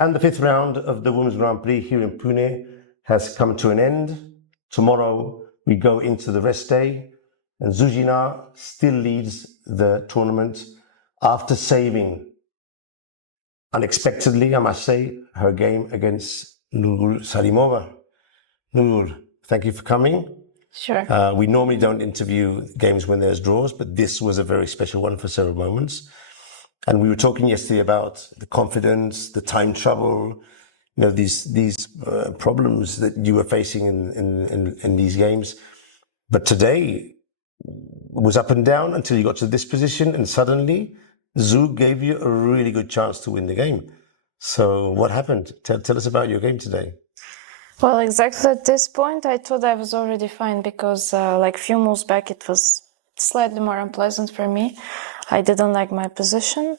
And the fifth round of the Women's Grand Prix here in Pune has come to an end. Tomorrow we go into the rest day, and Zhu Jiner still leads the tournament after saving, unexpectedly, I must say, her game against Nurgyul Salimova. Nurgyul, thank you for coming. Sure. We normally don't interview games when there's draws, but this was a very special one for several moments. And we were talking yesterday about the confidence, the time trouble, you know, these problems that you were facing in these games. But today was up and down until you got to this position, and suddenly Zhu gave you a really good chance to win the game. So what happened? Tell us about your game today. Well, exactly at this point, I thought I was already fine because like few moves back, it was slightly more unpleasant for me. I didn't like my position.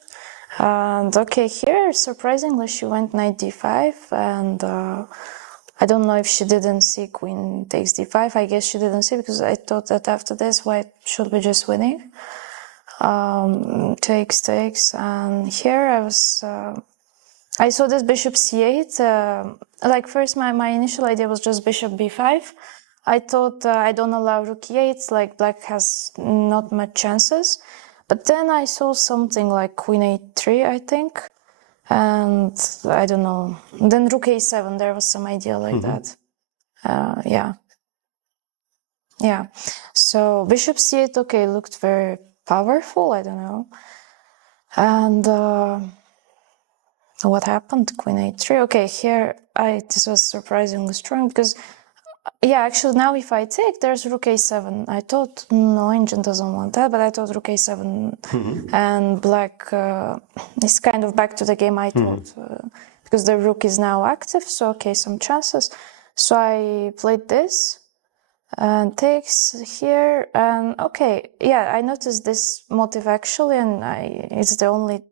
And okay, here, surprisingly, she went knight d5, and I don't know if she didn't see queen takes d5. I guess she didn't see, because I thought that after this, white should be just winning. Takes, and here I saw this bishop c8. Like first, my initial idea was just bishop b5. I thought I don't allow rook e8, like black has not much chances. But then I saw something like queen a3, I think. And I don't know. Then rook a7, there was some idea like that. Yeah. So bishop c8, okay, looked very powerful, I don't know. And what happened? Queen a3. Okay, here this was surprisingly strong because, yeah, actually now if I take, there's rook a7. I thought, no, engine doesn't want that, but I thought rook a7 and black is kind of back to the game, I thought, because the rook is now active, so okay, some chances. So I played this and takes here, and okay, yeah, I noticed this motive actually, and it's the only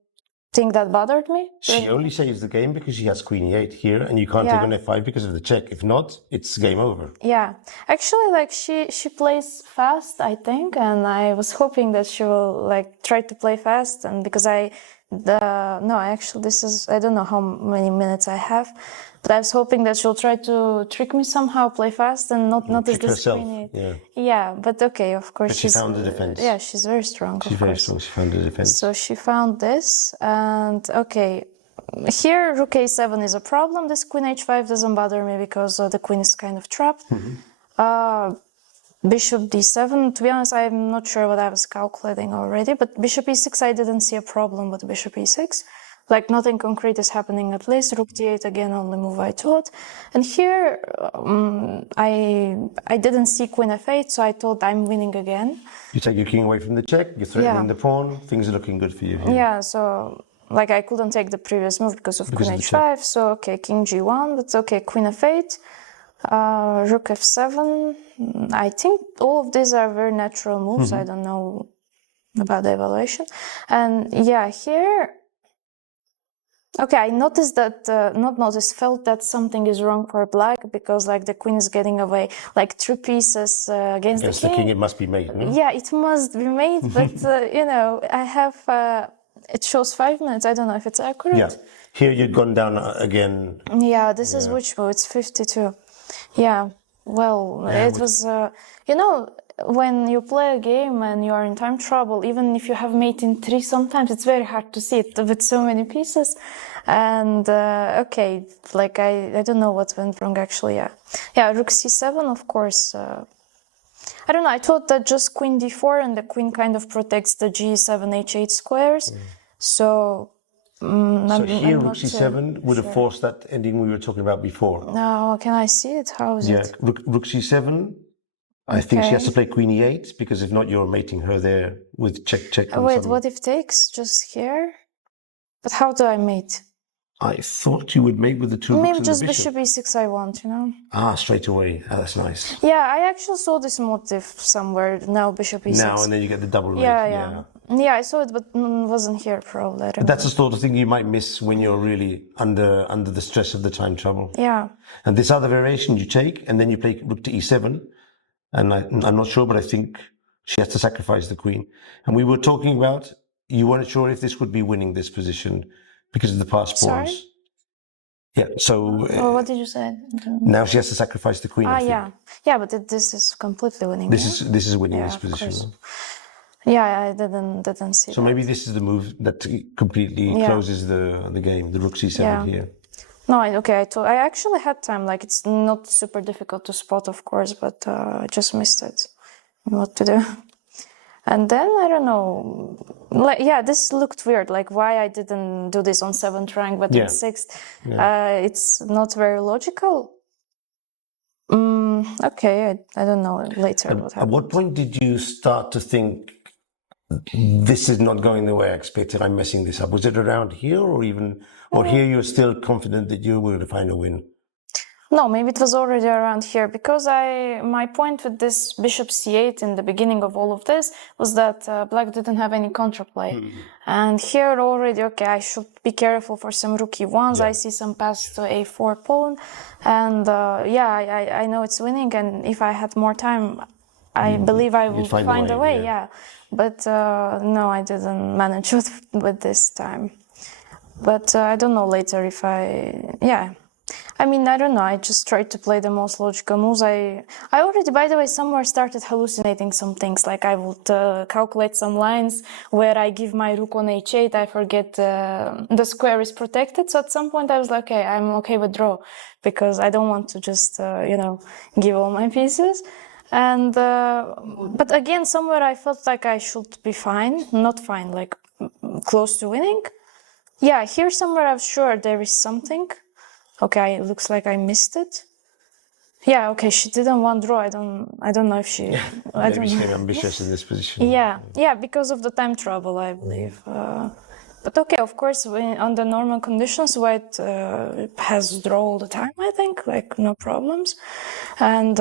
thing that bothered me. She only saves the game because she has queen e8 here, and you can't take on f5 because of the check. If not, it's game over. Yeah, actually, like she plays fast, I think, and I was hoping that she will like try to play fast, and because actually this is, I don't know how many minutes I have, but I was hoping that she'll try to trick me somehow, play fast, and not notice this queen e8. Yeah, but okay, of course. But she found the defense. Yeah, she's very strong. She's very strong. She found the defense. So she found this, and okay, here rook a7 is a problem. This queen h5 doesn't bother me because the queen is kind of trapped. Bishop d7, to be honest, I'm not sure what I was calculating already, but bishop e6, I didn't see a problem with bishop e6. Like nothing concrete is happening at least. Rook d8 again, only move I thought. And here I didn't see queen f8, so I thought I'm winning again. You take your king away from the check, you're threatening the pawn, things are looking good for you here. Yeah, so like I couldn't take the previous move because of queen h5, so okay, king g1, but okay, queen f8, rook f7. I think all of these are very natural moves. I don't know about the evaluation. And yeah, here, okay, I noticed that, felt that something is wrong for black because like the queen is getting away like 3 pieces against the king. It must be made, no? Yeah, it must be made, but you know, I have, it shows 5 minutes. I don't know if it's accurate. Yeah, here you'd gone down again. Yeah, this is which move? It's 52. Yeah, well, it was, you know, when you play a game and you are in time trouble, even if you have mate in 3, sometimes it's very hard to see it with so many pieces. And okay, like I don't know what went wrong actually. Yeah, rook c7, of course. I don't know. I thought that just queen d4 and the queen kind of protects the g7 h8 squares. So. So here rook c7 would have forced that ending we were talking about before. No, can I see it? How is it? Yeah, rook c7. I think she has to play queen e8 because if not, you're mating her there with check. Wait, what if takes just here? But how do I mate? I thought you would mate with the two rooks Maybe and just the bishop. bishop e6 I want, you know? Ah, straight away. Ah, that's nice. Yeah, I actually saw this motive somewhere. Now bishop e6. Now and then you get the double mate. Yeah, I saw it, but wasn't here probably. But that's the sort of thing you might miss when you're really under the stress of the time trouble. Yeah. And this other variation you take, and then you play rook to e7. And I'm not sure, but I think she has to sacrifice the queen. And we were talking about, you weren't sure if this would be winning this position because of the past pawns. Sorry? Yeah. So Well, what did you say? now she has to sacrifice the queen. I think. Yeah, but this is completely winning. This is winning this of position. course. Yeah, I didn't see So that. maybe this is the move that completely closes the game. The rook c7 here. No, I actually had time. Like, it's not super difficult to spot, of course, but I just missed it. What to do? And then I don't know. Like, this looked weird. Like, why I didn't do this on 7th rank, but in 6th? It's not very logical. Okay, I don't know later what happened. At what point did you start to think, this is not going the way I expected, I'm messing this up? Was it around here, or here you're still confident that you were going to find a win? No, maybe it was already around here, because my point with this bishop c8 in the beginning of all of this was that black didn't have any counterplay. And here already, I should be careful for some rook e1s. I see some pass to a4 pawn. And I know it's winning, and if I had more time, I believe I would find a way, But no, I didn't manage with this time. But I don't know later if I mean, I don't know. I just tried to play the most logical moves. I already, by the way, somewhere started hallucinating some things. Like, I would calculate some lines where I give my rook on h8. I forget the square is protected. So at some point I was like, okay, I'm okay with draw, because I don't want to just, give all my pieces. And but again, somewhere I felt like I should be fine, not fine, like close to winning. Yeah, here somewhere I'm sure there is something. Okay, it looks like I missed it. Yeah, okay, she didn't want draw. I don't know if she. I don't know. Ambitious in this position. Yeah, because of the time trouble, I believe. But okay, of course, under normal conditions, white has draw all the time. I think, like, no problems. And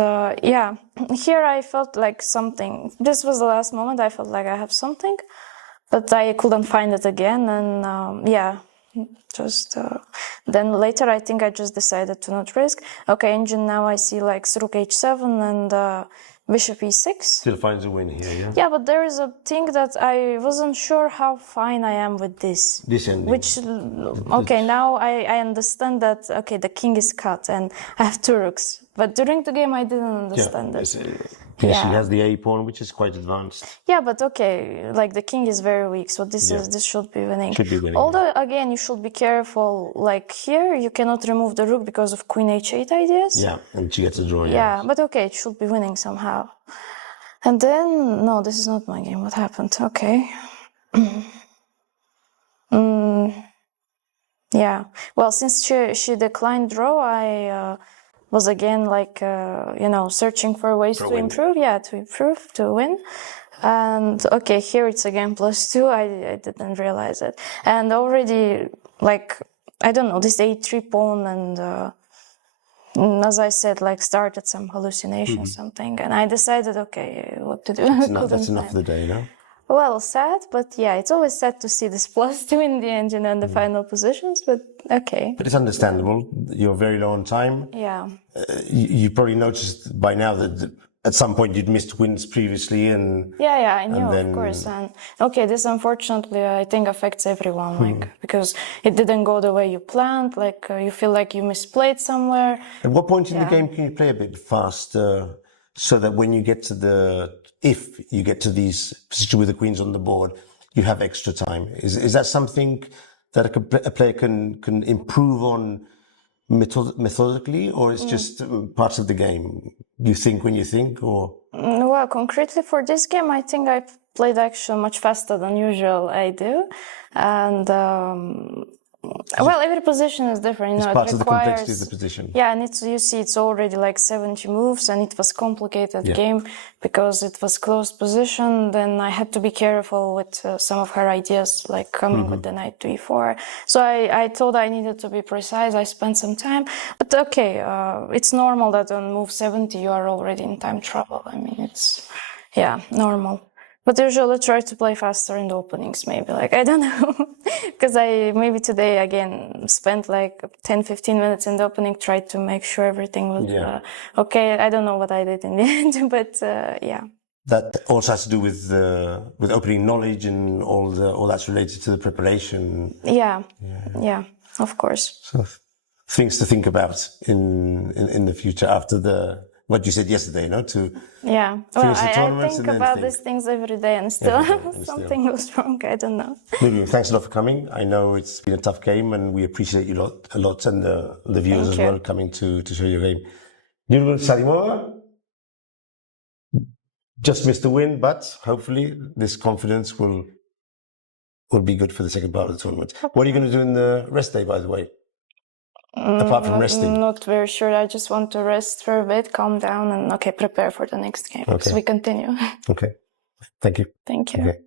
here I felt like something. This was the last moment. I felt like I have something, but I couldn't find it again. And then later I think I just decided to not risk. Okay, engine, now I see like rook h7 and bishop e6. Still finds a win here, yeah? Yeah, but there is a thing that I wasn't sure how fine I am with this. This ending. Which, okay, now I understand that, okay, the king is cut and I have 2 rooks. But during the game I didn't understand it. She has the a pawn, which is quite advanced. Yeah, but okay, like the king is very weak, so this should be winning. Although again, you should be careful. Like here, you cannot remove the rook because of queen h8 ideas. Yeah, and she gets a draw. Yeah, but okay, it should be winning somehow. And then no, this is not my game. What happened? Okay. Yeah. Well, since she declined draw, I was again like searching for ways to improve. Yeah, to win. And okay, here it's again +2. I didn't realize it. And already, like, I don't know, this a3 pawn and as I said, like, started some hallucination, something. And I decided, okay, what to do. That's enough for the day, no? Well, sad, but yeah, it's always sad to see this +2 in the engine and the final positions, but okay. But it's understandable. You're very low on time. Yeah. You probably noticed by now that at some point you'd missed wins previously, and yeah, I knew, of course. And okay, this unfortunately I think affects everyone, like, because it didn't go the way you planned. Like you feel like you misplayed somewhere. At what point in the game can you play a bit faster, so that when you get to if you get to these positions with the queens on the board, you have extra time? Is that something that a player can improve on methodically, or it's just parts of the game? You think when you think, or? Well, concretely for this game, I think I played actually much faster than usual. I do, and well, every position is different. It's part of the complexity of the position. Yeah, and you see, it's already like 70 moves, and it was complicated game because it was closed position. Then I had to be careful with some of her ideas, like coming with the knight to e4. So I thought I needed to be precise. I spent some time, but okay, it's normal that on move 70 you are already in time trouble. I mean, it's normal. But usually try to play faster in the openings, maybe. Like, I don't know. Because maybe today, again, spent like 10-15 minutes in the opening, tried to make sure everything was okay. I don't know what I did in the end, but yeah. That also has to do with opening knowledge and all that's related to the preparation. Yeah, of course. So, things to think about in the future after what you said yesterday, to Yeah, well, I think about these things every day, and still something was wrong. I don't know. Nurgyul, thanks a lot for coming. I know it's been a tough game, and we appreciate you a lot, and the viewers as well coming to show your game. Nurgyul Salimova just missed the win, but hopefully this confidence will be good for the second part of the tournament. What are you going to do in the rest day, by the way? Apart from resting? Not very sure. I just want to rest for a bit, calm down, and prepare for the next game. Okay. So we continue. Okay. Thank you. Thank you. Okay.